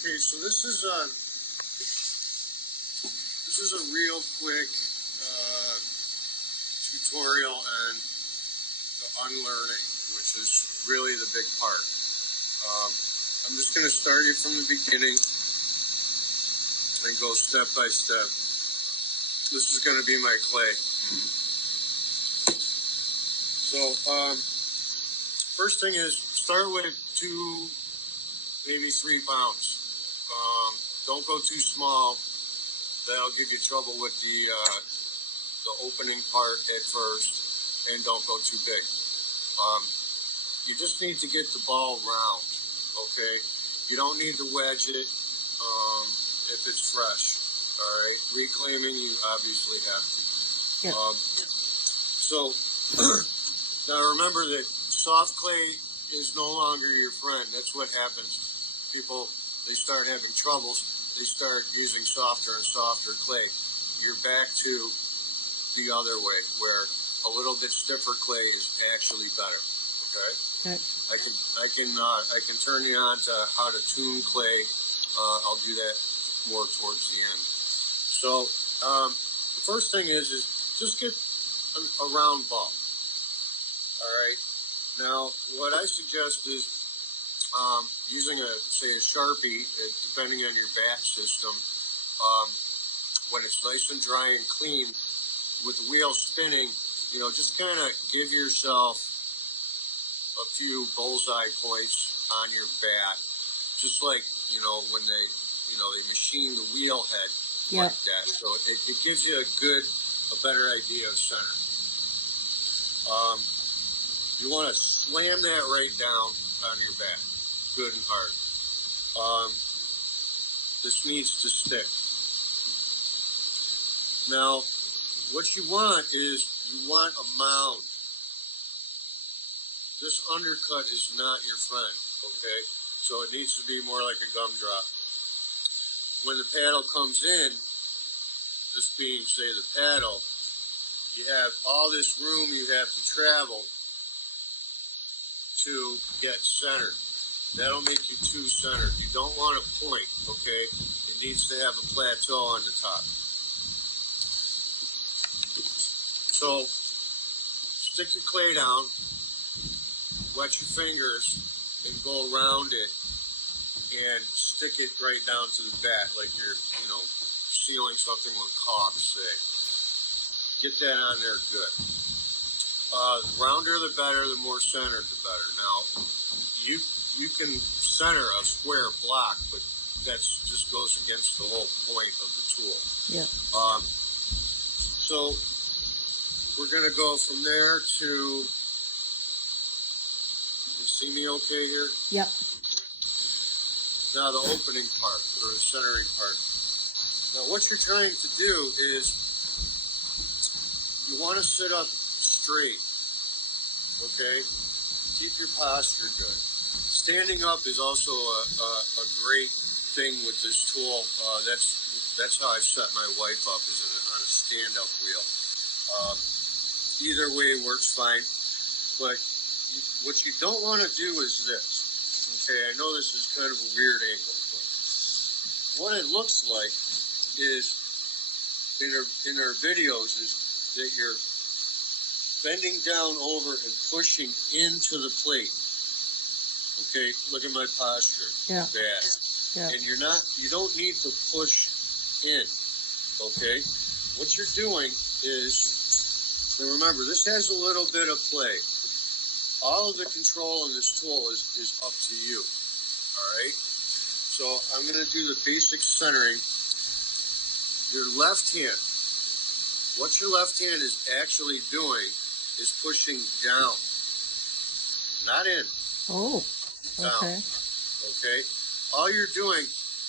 Okay, so this is a real quick tutorial on the unlearning, which is really the big part. I'm just going to start you from the beginning and go step by step. This is going to be my clay. So first thing is start with 2, maybe 3 pounds. Don't go too small. That'll give you trouble with the opening part at first, and don't go too big. You just need to get the ball round, okay? You don't need to wedge it if it's fresh, all right? Reclaiming, you obviously have to. Yeah. So now remember that soft clay is no longer your friend. That's what happens. People, they start having troubles. They start using softer and softer clay. You're back to the other way, where a little bit stiffer clay is actually better. Okay. Okay. I can turn you on to how to tune clay. I'll do that more towards the end. So the first thing is just get a round ball. All right. Now what I suggest is using a Sharpie, depending on your batch system. When it's nice and dry and clean, with the wheel spinning, just kind of give yourself a few bullseye points on your bat, just like when they machine the wheel head like that. So it gives you a better idea of center. You want to slam that right down on your bat, good and hard. This needs to stick. Now, what you want is you want a mound. This undercut is not your friend, okay? So it needs to be more like a gumdrop. When the paddle comes in, this being, say, the paddle, you have all this room you have to travel to get centered. That'll make you too centered. You don't want a point, okay? It needs to have a plateau on the top. So, stick your clay down, wet your fingers, and go around it, and stick it right down to the bat, like you're, sealing something with caulk, say. Get that on there good. The rounder the better, the more centered the better. Now, you can center a square block, but that just goes against the whole point of the tool. Yeah. So we're going to go from there to, you see me okay here? Yep. Now the opening part, or the centering part. Now what you're trying to do is you want to sit up straight, okay? Keep your posture good. Standing up is also a great thing with this tool. That's how I set my wife up, is on a stand-up wheel. Either way works fine, but what you don't want to do is this. Okay, I know this is kind of a weird angle, but what it looks like is in our videos is that you're bending down over and pushing into the plate. Okay, look at my posture. Yeah. Bad. Yeah. And you don't need to push in. Okay? What you're doing is, and remember, this has a little bit of play. All of the control in this tool is up to you. Alright? So I'm going to do the basic centering. Your left hand, what your left hand is actually doing is pushing down. Not in. Oh. Down. Okay. Okay? All you're doing,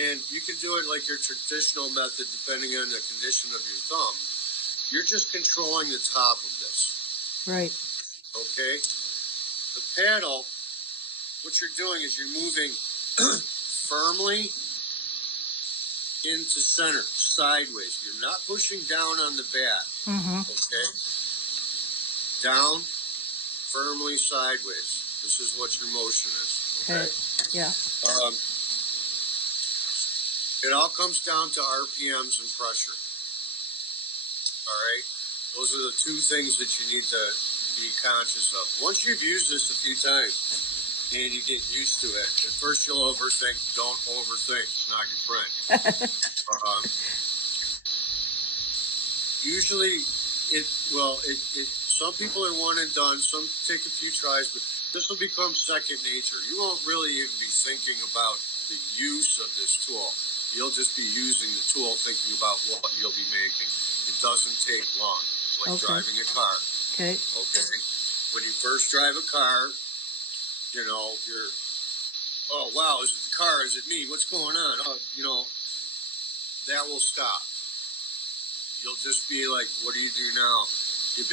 and you can do it like your traditional method depending on the condition of your thumb, you're just controlling the top of this. Right. Okay? The paddle, what you're doing is you're moving firmly into center, sideways. You're not pushing down on the bat. Mm-hmm. Okay? Down, firmly sideways. This is what your motion is. Okay? Yeah. It all comes down to RPMs and pressure. All right? Those are the two things that you need to be conscious of. Once you've used this a few times and you get used to it, at first you'll overthink. Don't overthink. It's not your friend. Usually, some people are one and done. Some take a few tries, but this will become second nature. You won't really even be thinking about the use of this tool. You'll just be using the tool, thinking about what you'll be making. It doesn't take long, like driving a car. Okay. When you first drive a car, you're, oh, wow, is it the car? Is it me? What's going on? That will stop. You'll just be like, what do you do now? You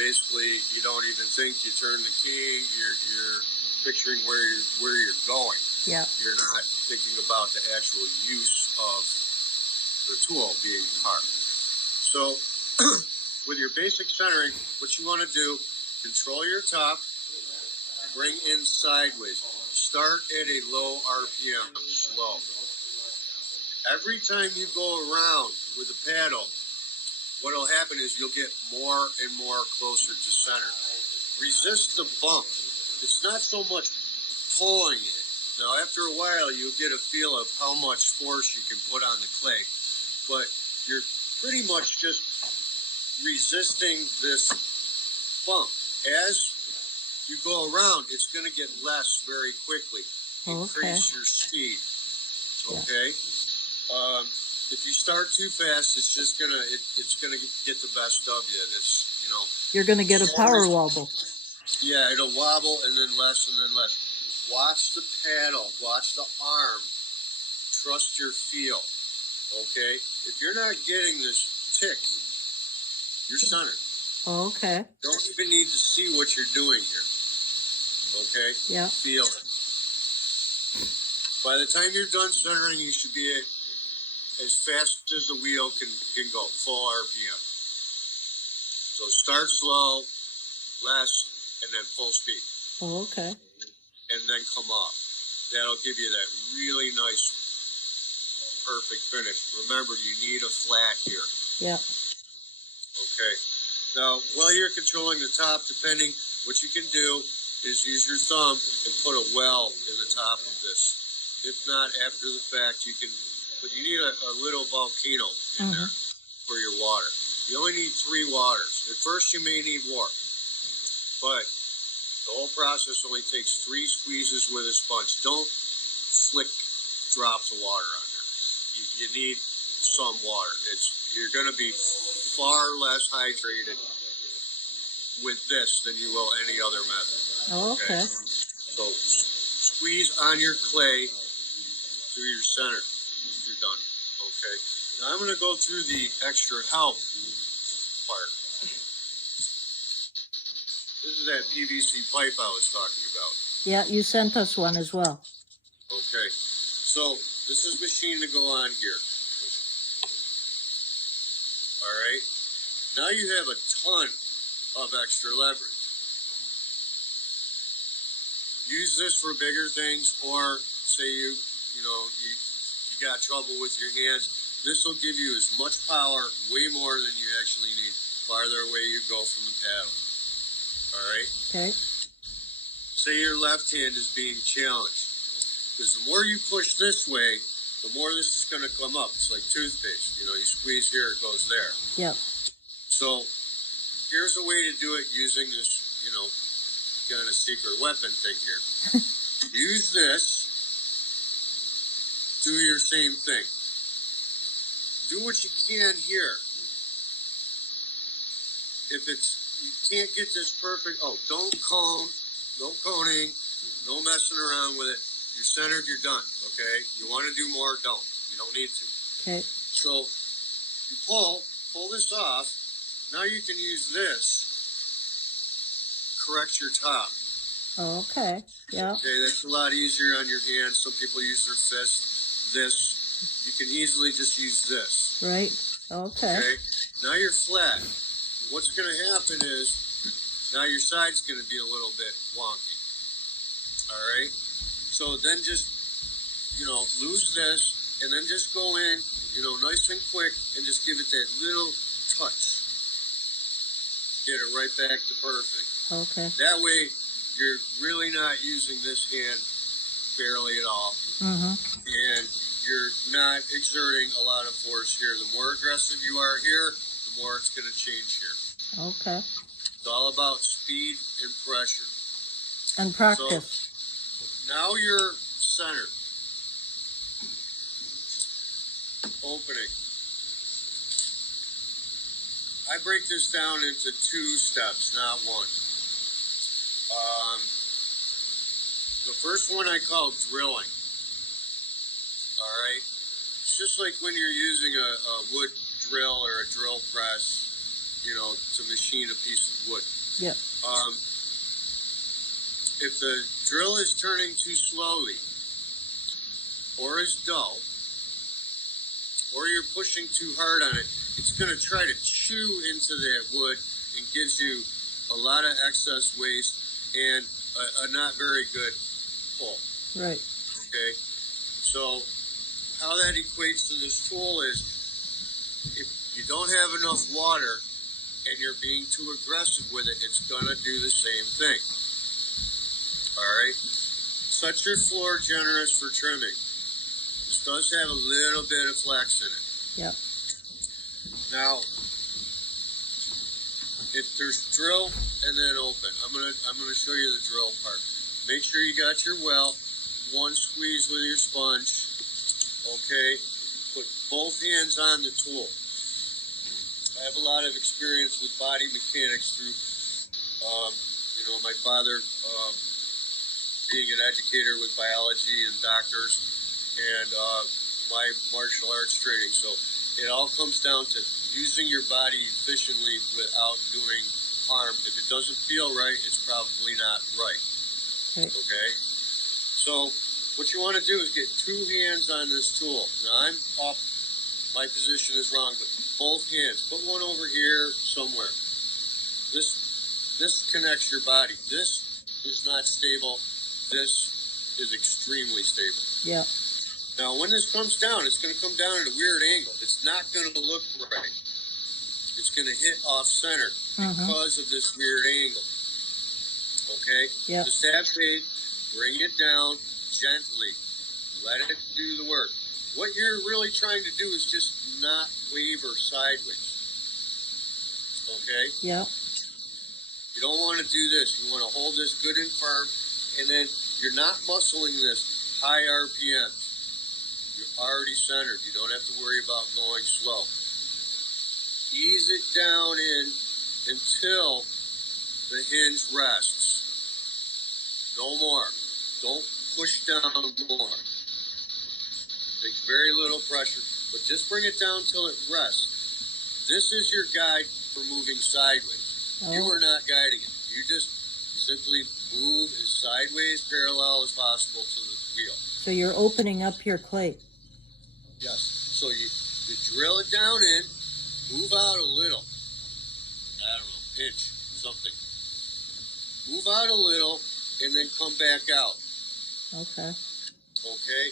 don't even think. You turn the key. You're picturing where you're going. Yeah. You're not thinking about the actual use of the tool being the car. So, with your basic centering, what you want to do, control your top, bring in sideways. Start at a low RPM, slow. Every time you go around with the paddle, what will happen is you'll get more and more closer to center. Resist the bump. It's not so much pulling it. Now, after a while, you'll get a feel of how much force you can put on the clay. But you're pretty much just resisting this bump. As you go around, it's going to get less very quickly. Increase your speed. Okay? Yeah. If you start too fast, it's just gonna get the best of you. You're gonna get a power wobble. Yeah, it'll wobble and then less and then less. Watch the paddle, watch the arm. Trust your feel. Okay, if you're not getting this tick, you're centered. Okay. Don't even need to see what you're doing here. Okay. Yeah. Feel it. By the time you're done centering, you should be as fast as the wheel can go, full RPM. So start slow, less, and then full speed. Okay. And then come off. That'll give you that really nice, perfect finish. Remember, you need a flat here. Yeah. Okay. Now, while you're controlling the top, what you can do is use your thumb and put a well in the top of this. If not, after the fact, you can. But you need a little volcano in there for your water. You only need 3 waters. At first, you may need more. But the whole process only takes 3 squeezes with a sponge. Don't flick drops of water on there. You need some water. You're going to be far less hydrated with this than you will any other method. Okay. So squeeze on your clay through your center. You're done. Okay. Now I'm going to go through the extra help part. This is that PVC pipe I was talking about. Yeah, you sent us one as well. Okay. So this is machine to go on here. All right. Now you have a ton of extra leverage. Use this for bigger things, or say you got trouble with your hands. This will give you as much power, way more than you actually need, farther away you go from the paddle. All right? Okay. Say your left hand is being challenged. Because the more you push this way, the more this is going to come up. It's like toothpaste. You squeeze here, it goes there. Yep. So here's a way to do it using this, kind of secret weapon thing here. Use this. Do your same thing. Do what you can here. If you can't get this perfect, don't cone, no coning, no messing around with it. You're centered, you're done, okay? You want to do more, don't. You don't need to. Okay. So you pull this off. Now you can use this, correct your top. Okay, yeah. Okay, that's a lot easier on your hands. Some people use their fist. This, you can easily just use this. Right, okay. Now you're flat. What's going to happen is, now your side's going to be a little bit wonky. All right? So then just, lose this and then just go in, nice and quick, and just give it that little touch. Get it right back to perfect. Okay. That way, you're really not using this hand barely at all, and you're not exerting a lot of force here. The more aggressive you are here, the more it's going to change here. Okay. It's all about speed and pressure. And practice. So now you're centered. Opening. I break this down into 2 steps, not one. The first one I call drilling. All right? It's just like when you're using a wood drill or a drill press, to machine a piece of wood. Yeah. If the drill is turning too slowly, or is dull, or you're pushing too hard on it, it's going to try to chew into that wood and gives you a lot of excess waste and a not very good pull. Right. Okay? So how that equates to this tool is if you don't have enough water and you're being too aggressive with it, it's going to do the same thing. All right? Set your floor generous for trimming. This does have a little bit of flex in it. Yep. Now, if there's drill and then open, I'm gonna show you the drill part. Make sure you got your well. One squeeze with your sponge. Okay. Put both hands on the tool. I have a lot of experience with body mechanics through, my father being an educator with biology and doctors, and my martial arts training. So it all comes down to using your body efficiently without doing harm. If it doesn't feel right, it's probably not right. Okay? So what you want to do is get 2 hands on this tool. Now I'm off, my position is wrong, but both hands. Put one over here somewhere. This connects your body. This is not stable. This is extremely stable. Yeah. Now, when this comes down, it's going to come down at a weird angle. It's not going to look right. It's going to hit off center because of this weird angle. Okay? Yeah. Just have faith. Bring it down gently. Let it do the work. What you're really trying to do is just not waver sideways. Okay? Yeah. You don't want to do this. You want to hold this good and firm, and then you're not muscling this high RPMs. You're already centered. You don't have to worry about going slow. Ease it down in until the hinge rests. No more. Don't push down more. Take very little pressure, but just bring it down till it rests. This is your guide for moving sideways. You are not guiding it. You just simply move as sideways, parallel as possible to the wheel. So you're opening up your clay. Yes. So you drill it down in, move out a little. I don't know, inch, something. Move out a little, and then come back out. Okay. Okay?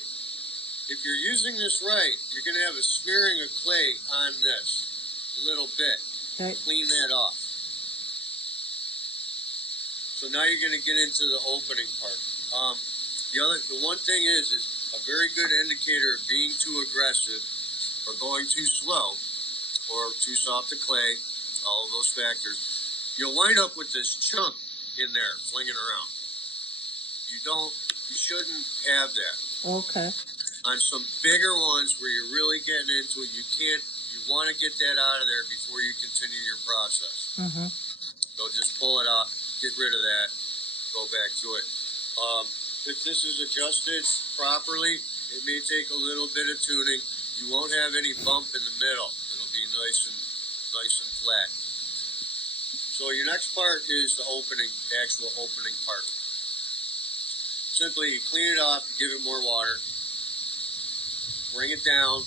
If you're using this right, you're going to have a smearing of clay on this a little bit. Okay. Clean that off. So now you're going to get into the opening part. The one thing is a very good indicator of being too aggressive or going too slow or too soft to clay, all of those factors. You'll wind up with this chunk in there flinging around. You shouldn't have that. Okay. On some bigger ones where you're really getting into it, you want to get that out of there before you continue your process. So just pull it off. Get rid of that, go back to it. If this is adjusted properly, it may take a little bit of tuning. You won't have any bump in the middle. It'll be nice and flat. So your next part is the actual opening part. Simply you clean it off, give it more water, bring it down,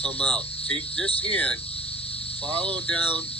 come out. Take this hand, follow down